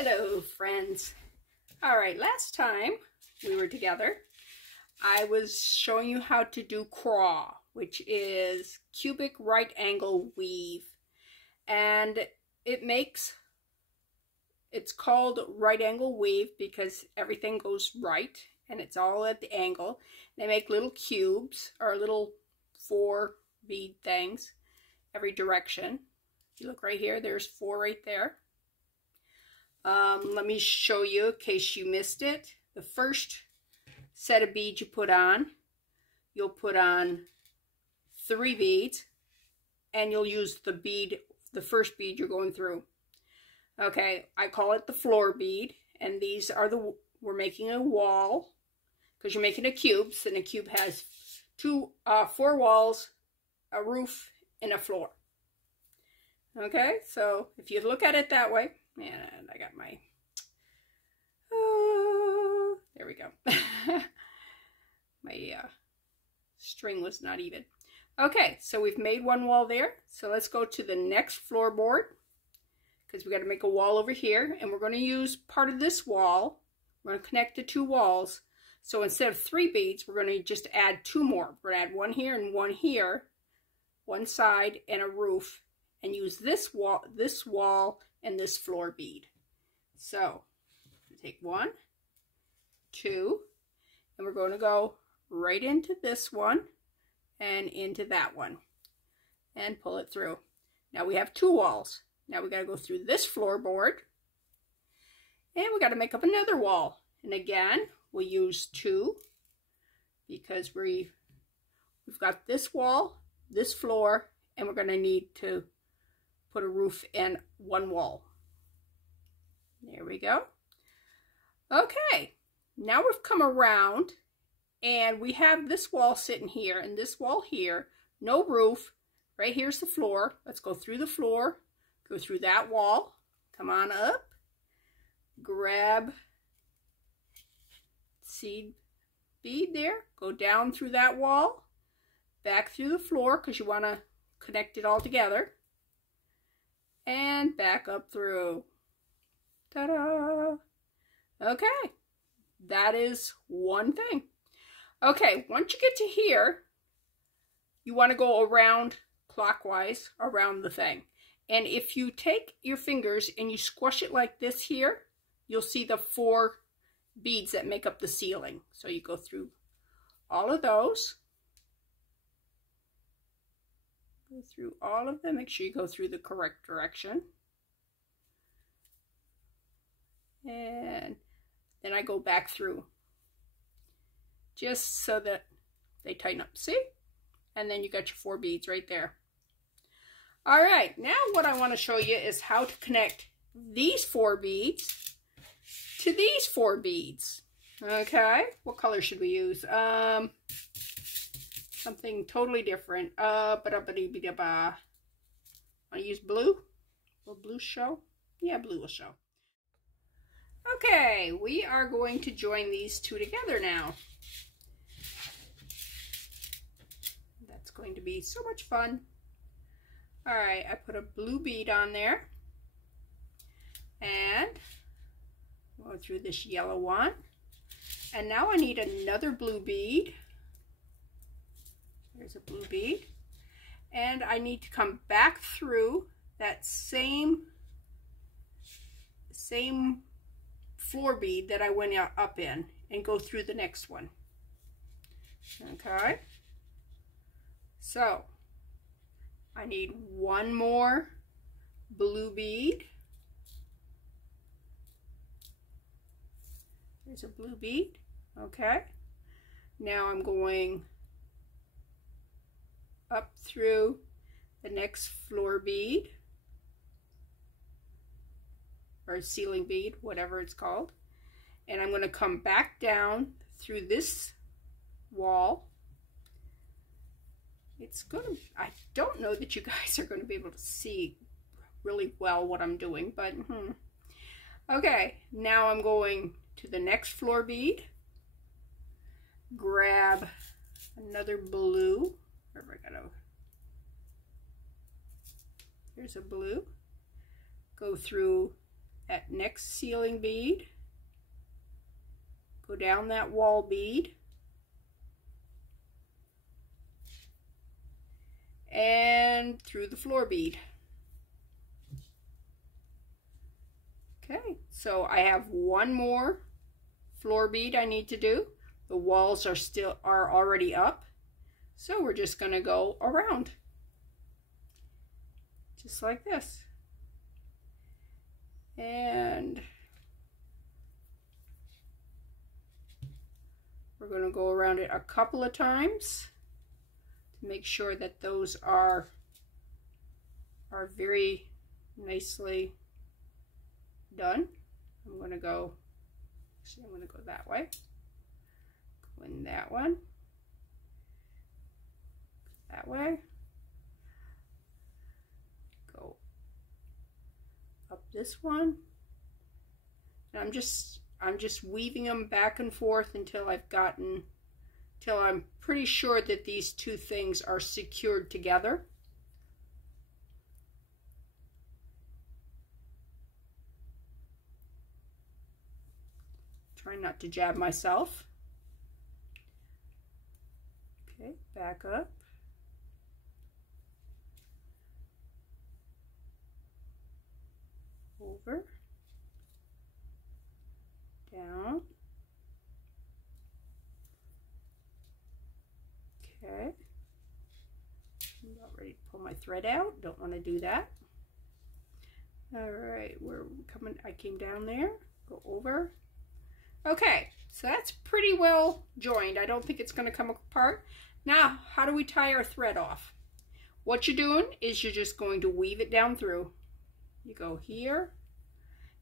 Hello friends. Alright, last time we were together I was showing you how to do CRAW, which is cubic right angle weave, and it's called right angle weave because everything goes right and it's all at the angle. They make little cubes or little 4 bead things every direction. If you look right here, there's 4 right there. Let me show you in case you missed it. The first set of beads you put on, you'll put on 3 beads and you'll use the first bead you're going through. Okay, I call it the floor bead, and these are we're making a wall because you're making a cube, so a cube has 4 walls, a roof, and a floor. Okay, so if you look at it that way, and I got my, there we go. My string was not even. Okay, so we've made 1 wall there. So let's go to the next floorboard because we got to make a wall over here, and we're going to use part of this wall. We're going to connect the 2 walls. So instead of 3 beads, we're going to just add 2 more. We're going to add 1 here and 1 here, 1 side, and a roof, and use this wall and this floor bead. So take 1, 2, and we're going to go right into this one and into that one and pull it through. Now we have 2 walls. Now we got to go through this floorboard and we got to make up another wall. And again, we'll use 2 because we've got this wall, this floor, and we're going to need to put a roof and 1 wall. There we go. Okay, now we've come around and we have this wall sitting here and this wall here, no roof. Right here's the floor. Let's go through the floor, go through that wall, come on up, grab seed bead there, go down through that wall, back through the floor because you want to connect it all together, and back up through. Ta-da! Okay, that is one thing. Okay, once you get to here, you want to go around clockwise around the thing. And if you take your fingers and you squish it like this here, you'll see the 4 beads that make up the ceiling. So you go through all of those. Go through all of them. Make sure you go through the correct direction. And then I go back through just so that they tighten up. See? And then you got your 4 beads right there. All right, now what I want to show you is how to connect these 4 beads to these 4 beads. Okay, what color should we use? Something totally different. Want to use blue? Will blue show? Yeah, blue will show. Okay, we are going to join these 2 together now. That's going to be so much fun. All right, I put a blue bead on there and go through this yellow one. And now I need another blue bead. There's a blue bead. And I need to come back through that same floor bead that I went up in and go through the next one. Okay. So I need 1 more blue bead. There's a blue bead. Okay. Now I'm going up through the next floor bead or ceiling bead, whatever it's called. And I'm going to come back down through this wall. I don't know that you guys are going to be able to see really well what I'm doing, but okay, now I'm going to the next floor bead, grab another blue, here's a blue, go through that next ceiling bead, go down that wall bead, and through the floor bead. Okay, so I have one more floor bead I need to do. The walls are already up, so we're just going to go around just like this. And we're going to go around it a couple of times to make sure that those are very nicely done. I'm going to go that way, go in that one, that way, go up this one, and I'm just weaving them back and forth until I'm pretty sure that these two things are secured together. Try not to jab myself. Okay, back up. Over. Down. Okay. I'm about ready to pull my thread out. Don't want to do that. All right, we're coming. I came down there. Go over. Okay, so that's pretty well joined. I don't think it's going to come apart. Now, how do we tie our thread off? What you're doing is you're just going to weave it down through. You go here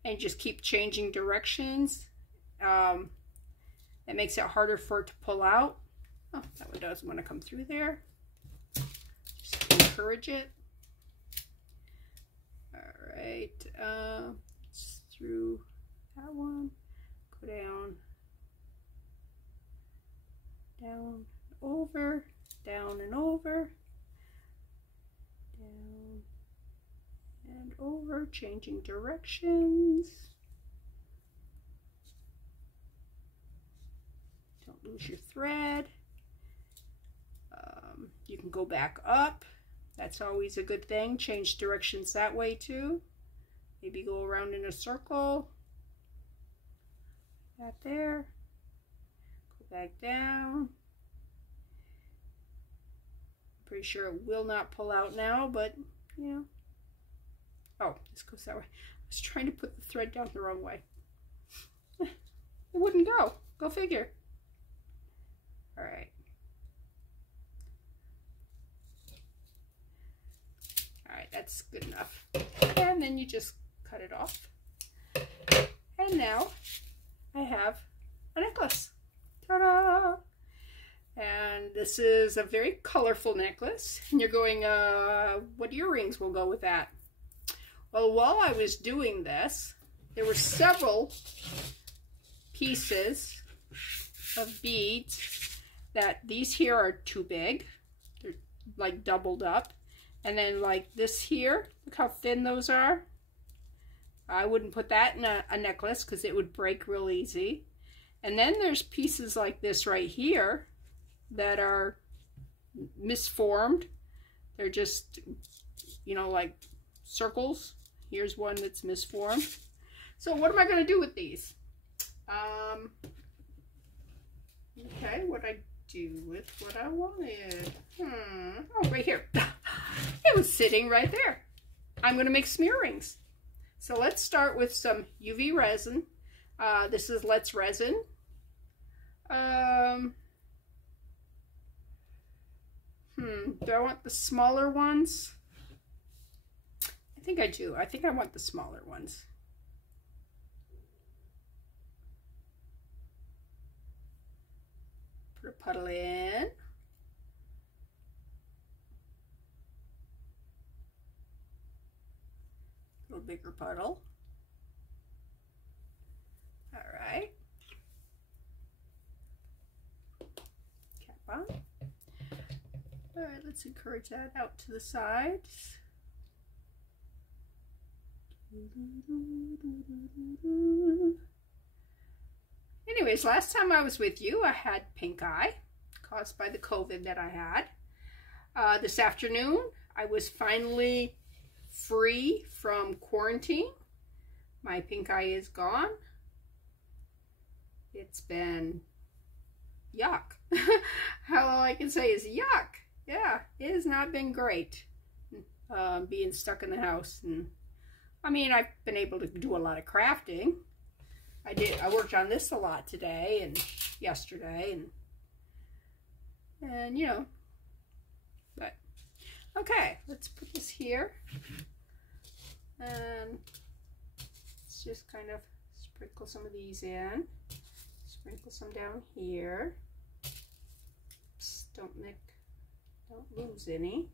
and just keep changing directions. That makes it harder for it to pull out. Oh, that one doesn't want to come through there. Just encourage it. All right, it's through that one. Go down, down, over, down and over, down and over, changing directions. Don't lose your thread. You can go back up. That's always a good thing. Change directions that way too. Maybe go around in a circle. That there. Go back down. Pretty sure it will not pull out now, but you know. Oh, this goes that way. I was trying to put the thread down the wrong way. It wouldn't go. Go figure. All right. All right, that's good enough. And then you just cut it off. And now I have a necklace. Ta-da! And this is a very colorful necklace. And you're going, what earrings will go with that? Well, while I was doing this, there were several pieces of beads that these here are too big. They're like doubled up. And then like this here, look how thin those are. I wouldn't put that in a necklace because it would break real easy. And then there's pieces like this right here that are misformed. They're just, you know, like circles. Here's one that's misformed. So what am I going to do with these? Okay, what I do with what I wanted? Oh, right here. It was sitting right there. I'm going to make smear rings. So let's start with some UV resin. This is Let's Resin. Do I want the smaller ones? I think I do. I think I want the smaller ones. Put a puddle in. A little bigger puddle. All right. Cap on. All right, let's encourage that out to the sides. Anyways, last time I was with you, I had pink eye caused by the COVID that I had. This afternoon, I was finally free from quarantine. My pink eye is gone. It's been yuck. All I can say is yuck. Yeah, it has not been great being stuck in the house. And I mean, I've been able to do a lot of crafting. I worked on this a lot today and yesterday, and you know, but okay, let's put this here, and let's just kind of sprinkle some of these in, sprinkle some down here. Oops, don't lose any.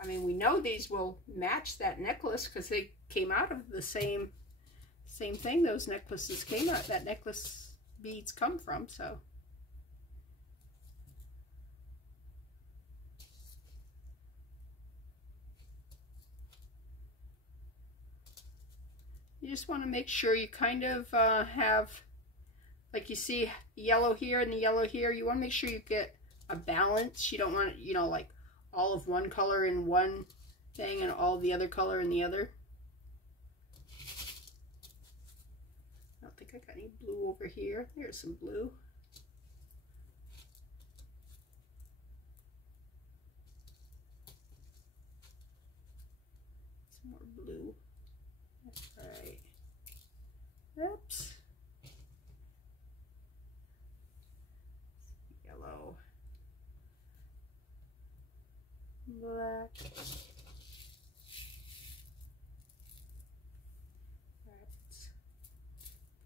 I mean, we know these will match that necklace because they came out of the same thing those necklaces came out, that necklace beads come from, so. You just want to make sure you kind of have, like you see yellow here and the yellow here, you want to make sure you get a balance. You don't want it, you know, like all of one color in one thing and all the other color in the other. I don't think I got any blue over here. There's some blue. Some more blue. That's right. Oops. Yellow. Black.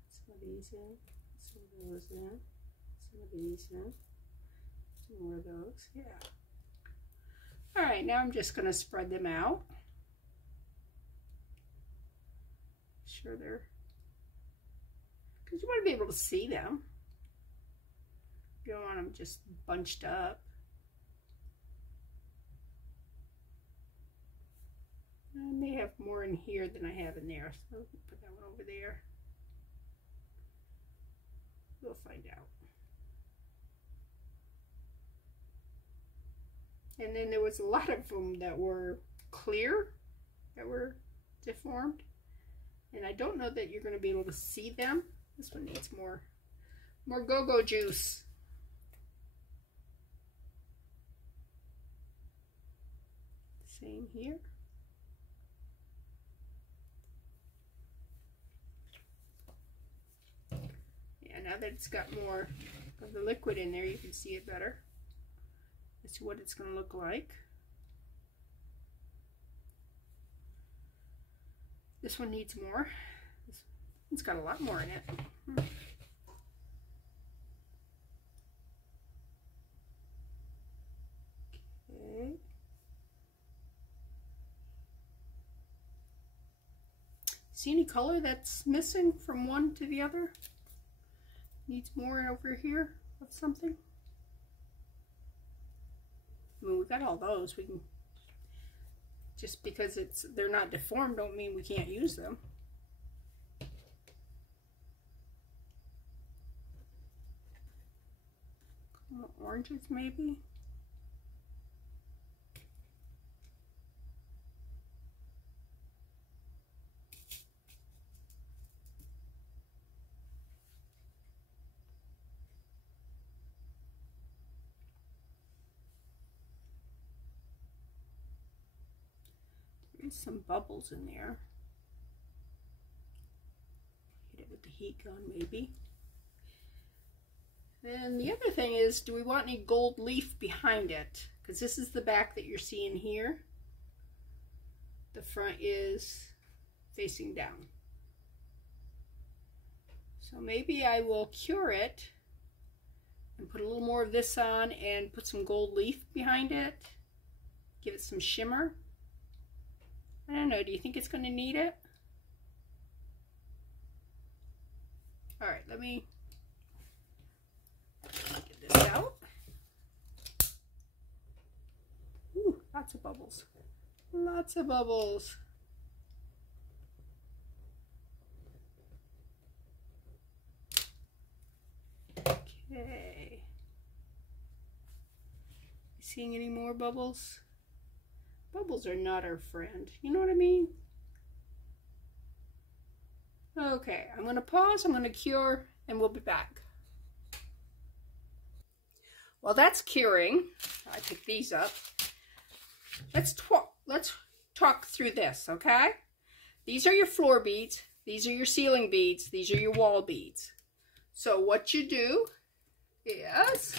Some of these in, some of those in, some of these in, some more of those, yeah. All right, now I'm just going to spread them out. Sure they're, because you want to be able to see them. You don't want them just bunched up. I may have more in here than I have in there, so I'll put that one over there. We'll find out. And then there was a lot of them that were clear, that were deformed. And I don't know that you're going to be able to see them. This one needs more go-go juice. Same here. Now that it's got more of the liquid in there, you can see it better. That's what it's going to look like. This one needs more. This one's got a lot more in it. Okay. See any color that's missing from one to the other? Needs more over here of something. I mean, we got all those. We can, just because they're not deformed don't mean we can't use them. Oranges maybe. Some bubbles in there. Hit it with the heat gun maybe. And the other thing is, do we want any gold leaf behind it? Because this is the back that you're seeing here. The front is facing down. So maybe I will cure it and put a little more of this on and put some gold leaf behind it. Give it some shimmer. I don't know, do you think it's going to need it? Alright, let me get this out. Ooh, lots Lots of bubbles. Lots of bubbles. Okay. Seeing any more bubbles? Bubbles are not our friend. You know what I mean? Okay, I'm going to pause, I'm going to cure, and we'll be back. While that's curing, I pick these up. Let's talk through this, okay? These are your floor beads. These are your ceiling beads. These are your wall beads. So what you do is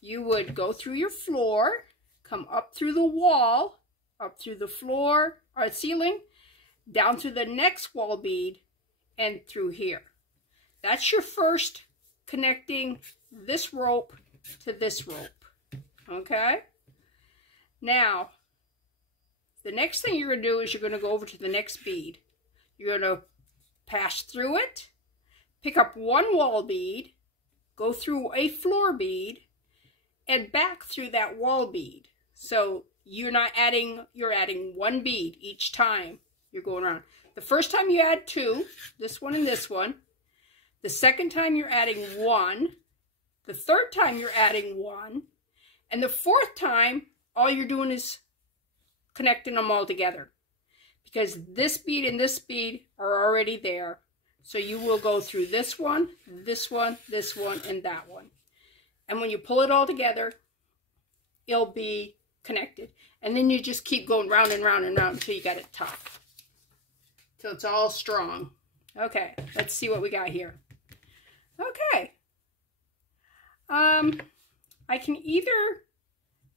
you would go through your floor, come up through the wall, up through the floor or ceiling, down through the next wall bead, and through here. That's your first connecting this rope to this rope, okay? Now, the next thing you're going to do is you're going to go over to the next bead. You're going to pass through it, pick up one wall bead, go through a floor bead, and back through that wall bead. So you're adding one bead each time you're going around. The first time you add two, this one and this one. The second time you're adding one. The third time you're adding one. And the fourth time, all you're doing is connecting them all together. Because this bead and this bead are already there. So you will go through this one, this one, this one, and that one. And when you pull it all together, it'll be connected. And then you just keep going round and round and round until you got it taut. Till it's all strong. Okay, let's see what we got here. Okay. I can either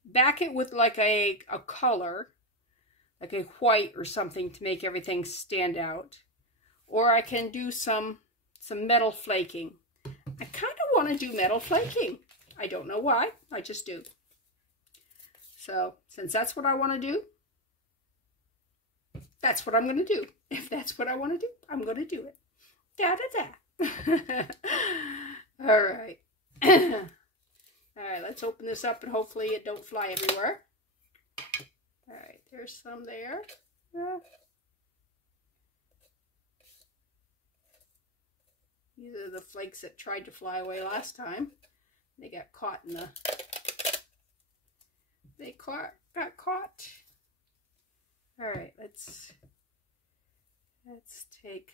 back it with like a color, like a white or something to make everything stand out. Or I can do some metal flaking. I kind of want to do metal flaking. I don't know why, I just do. So, since that's what I want to do, that's what I'm going to do. If that's what I want to do, I'm going to do it. Da-da-da. All right. All right, let's open this up and hopefully it don't fly everywhere. All right, there's some there. These are the flakes that tried to fly away last time. They got caught in the... got caught. All right, let's take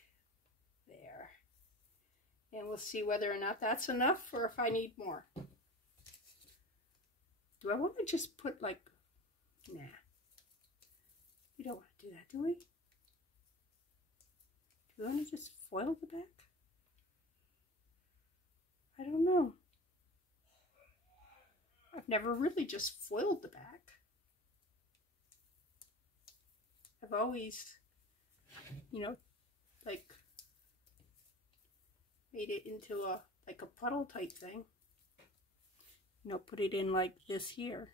there. And we'll see whether or not that's enough or if I need more. Do I want to just put like... Nah. We don't want to do that, do we? Do we want to just foil the back? I don't know. I've never really just foiled the back. I've always, you know, like made it into a like a puddle type thing. You know, put it in like this here.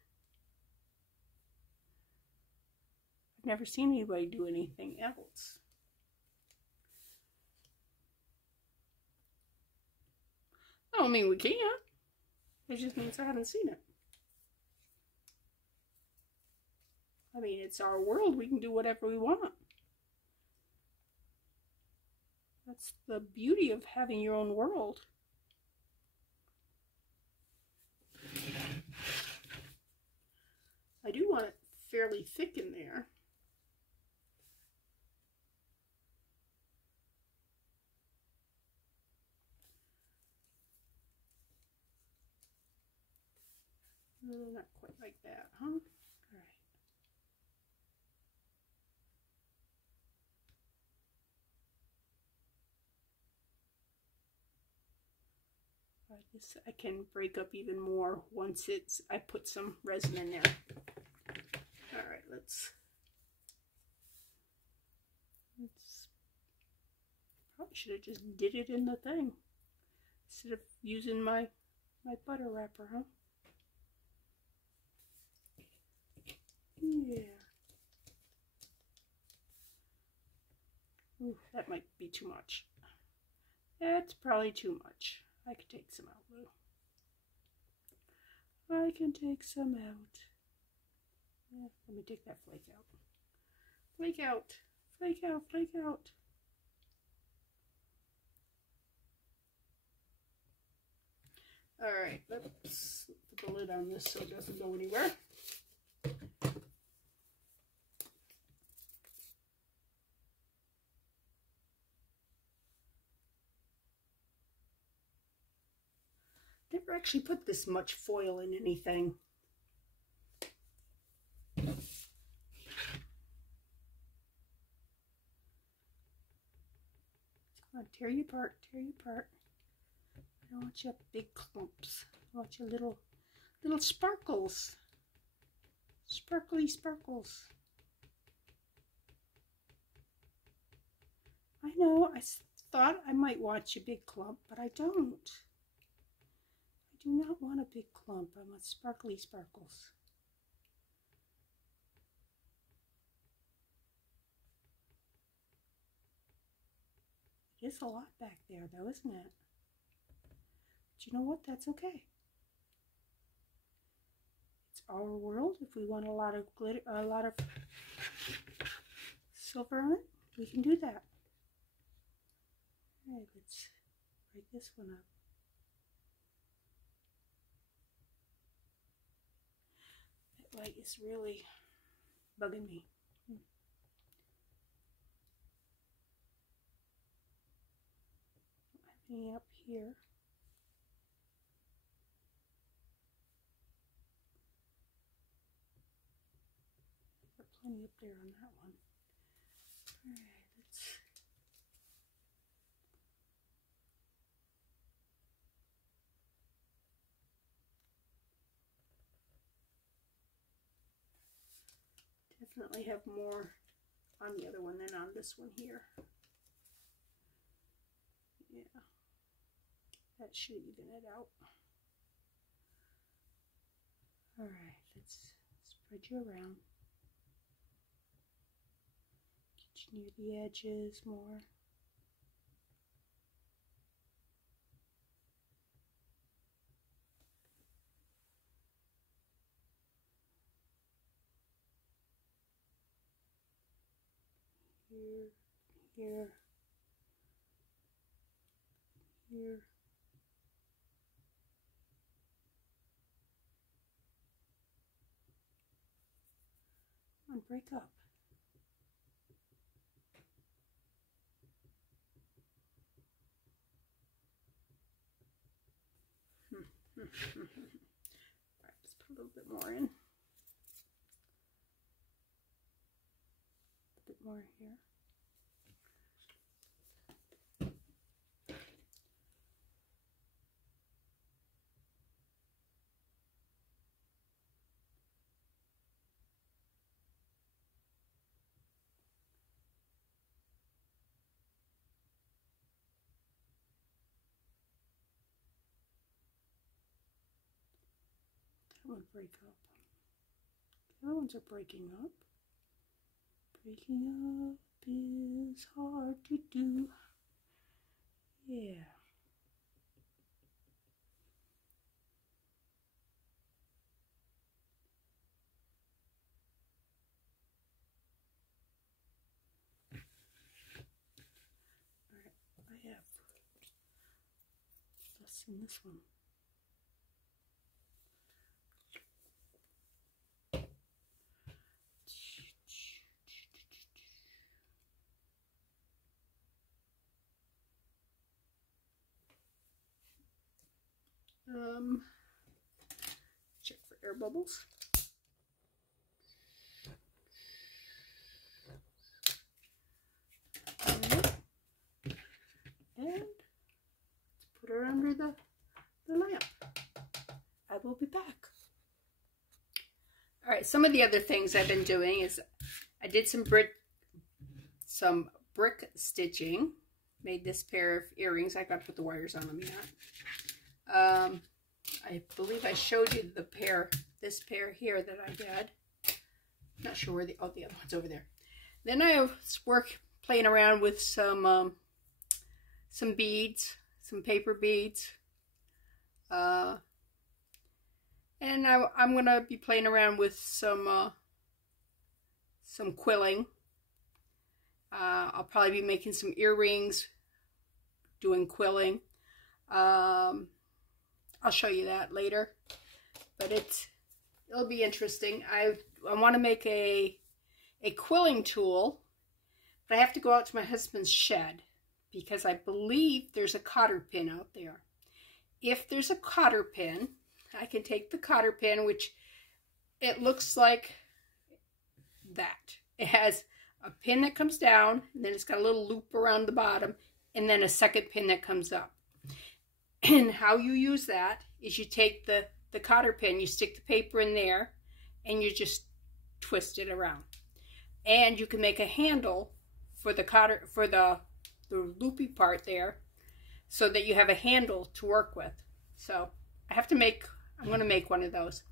I've never seen anybody do anything else. I don't mean we can't. It just means I haven't seen it. I mean, it's our world. We can do whatever we want. That's the beauty of having your own world. I do want it fairly thick in there. Not quite like that, huh? All right. I can break up even more once I put some resin in there. All right, let's probably should have just did it in the thing instead of using my butter wrapper, huh? Yeah. Ooh, that might be too much. That's probably too much. I can take some out, Lou. I can take some out. Yeah, let me take that flake out. Flake out, flake out, flake out. All right, let's put the lid on this so it doesn't go anywhere. Never actually put this much foil in anything. Come on, tear you apart, tear you apart. I don't want you big clumps. I want you little sparkles. Sparkly sparkles. I know, I thought I might want you big clump, but I don't. I do not want a big clump. I want sparkly sparkles. It is a lot back there though, isn't it? But you know what? That's okay. It's our world. If we want a lot of glitter, a lot of silver on it, we can do that. All right, let's break this one up. That light is really bugging me. Don't have any up here. Got plenty up there on that one. All right, let's. Definitely have more on the other one than on this one here. Yeah, that should even it out. All right, let's spread you around. Get you near the edges more. Here, here. Come on, break up. All right, let's put a little bit more in. A bit more here. That one break up. The other ones are breaking up. Breaking up is hard to do. Yeah. Alright, I have less in this one. Check for air bubbles. And let's put her under the lamp. I will be back. All right, some of the other things I've been doing is I did some brick stitching. Made this pair of earrings. I got to put the wires on them yet. I believe I showed you this pair here that I did. Not sure where the other one's over there. Then I was playing around with some beads, some paper beads. And I'm gonna be playing around with some some quilling. I'll probably be making some earrings, doing quilling. I'll show you that later, but it'll be interesting. I want to make a quilling tool, but I have to go out to my husband's shed because I believe there's a cotter pin out there. If there's a cotter pin, I can take the cotter pin, which it looks like that. It has a pin that comes down, and then it's got a little loop around the bottom, and then a second pin that comes up. And how you use that is you take the cotter pin, you stick the paper in there, and you just twist it around. And you can make a handle for the cotter, for the loopy part there, so that you have a handle to work with. So I'm going to make one of those.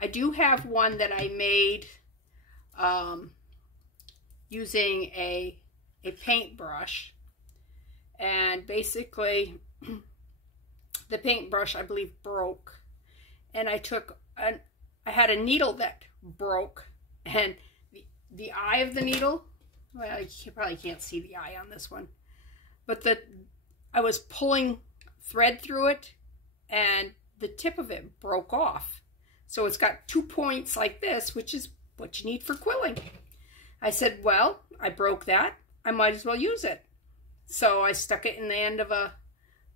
I do have one that I made using a paintbrush, and basically the paintbrush, I believe, broke, and I had a needle that broke, and the eye of the needle, well, you probably can't see the eye on this one, but I was pulling thread through it, and the tip of it broke off. So it's got 2 points like this, which is what you need for quilling. I said, well, I broke that, I might as well use it. So I stuck it in the end of a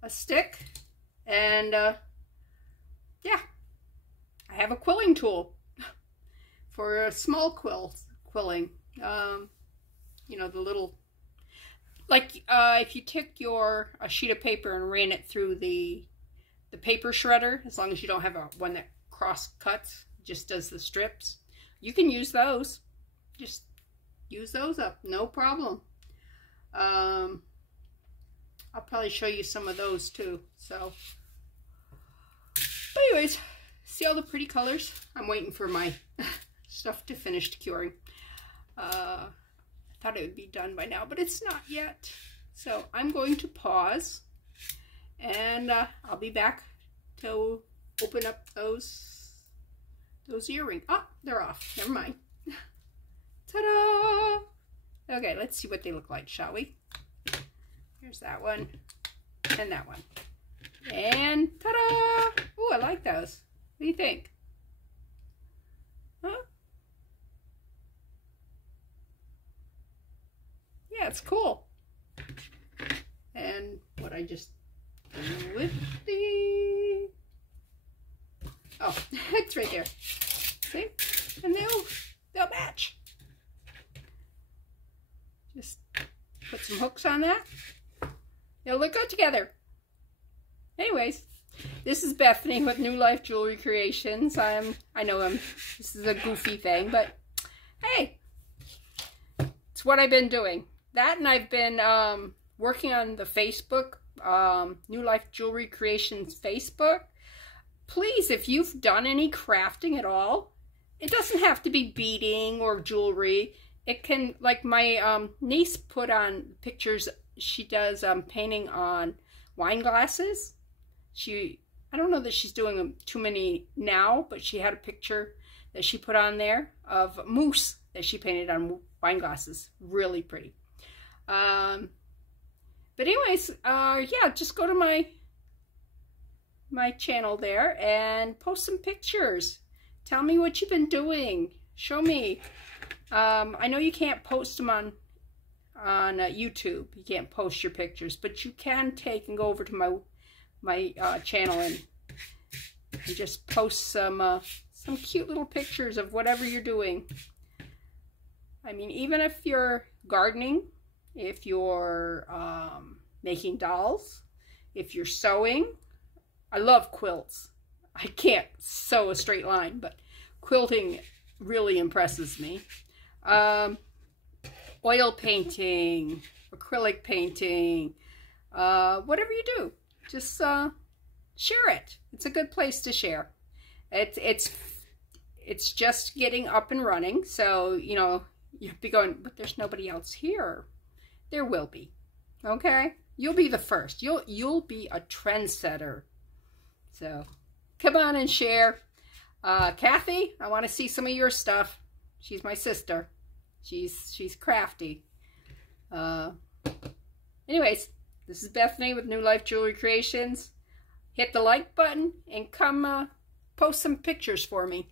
stick, and yeah, I have a quilling tool for a small quilling. You know, the little, like if you took a sheet of paper and ran it through the paper shredder, as long as you don't have one that cross cuts, just does the strips, you can use those. Just use those up, no problem. I'll probably show you some of those too. So, but anyways, see all the pretty colors? I'm waiting for my stuff to finish curing. I thought it would be done by now, but it's not yet. So I'm going to pause, and I'll be back to open up those earrings. Oh, they're off. Never mind. Ta-da! Okay, let's see what they look like, shall we? Here's that one, and that one. And ta-da! Oh, I like those. What do you think? Huh? Yeah, it's cool. And what I just do with the... Oh, it's right there. See? And they'll match. Just put some hooks on that. They'll look good together. Anyways, this is Bethany with New Life Jewelry Creations. I know this is a goofy thing, but hey, it's what I've been doing. That, and I've been working on the Facebook, New Life Jewelry Creations Facebook. Please, if you've done any crafting at all, it doesn't have to be beading or jewelry. It can, like my niece put on pictures. She does painting on wine glasses. I don't know that she's doing them too many now, but she had a picture that she put on there of moose that she painted on wine glasses. Really pretty. But anyways, yeah, just go to my channel there and post some pictures. Tell me what you've been doing. Show me. I know you can't post them on YouTube. You can't post your pictures, but you can take and go over to my channel and just post some cute little pictures of whatever you're doing. I mean, even if you're gardening, if you're making dolls, if you're sewing. I love quilts. I can't sew a straight line, but quilting really impresses me. Oil painting, acrylic painting, whatever you do, just share it. It's a good place to share. It's just getting up and running, so you know you'll be going, but there's nobody else here. There will be, okay? You'll be the first. You'll be a trendsetter. So come on and share. Kathy, I want to see some of your stuff. She's my sister. She's crafty. Anyways, this is Bethany with New Life Jewelry Creations. Hit the like button and come post some pictures for me.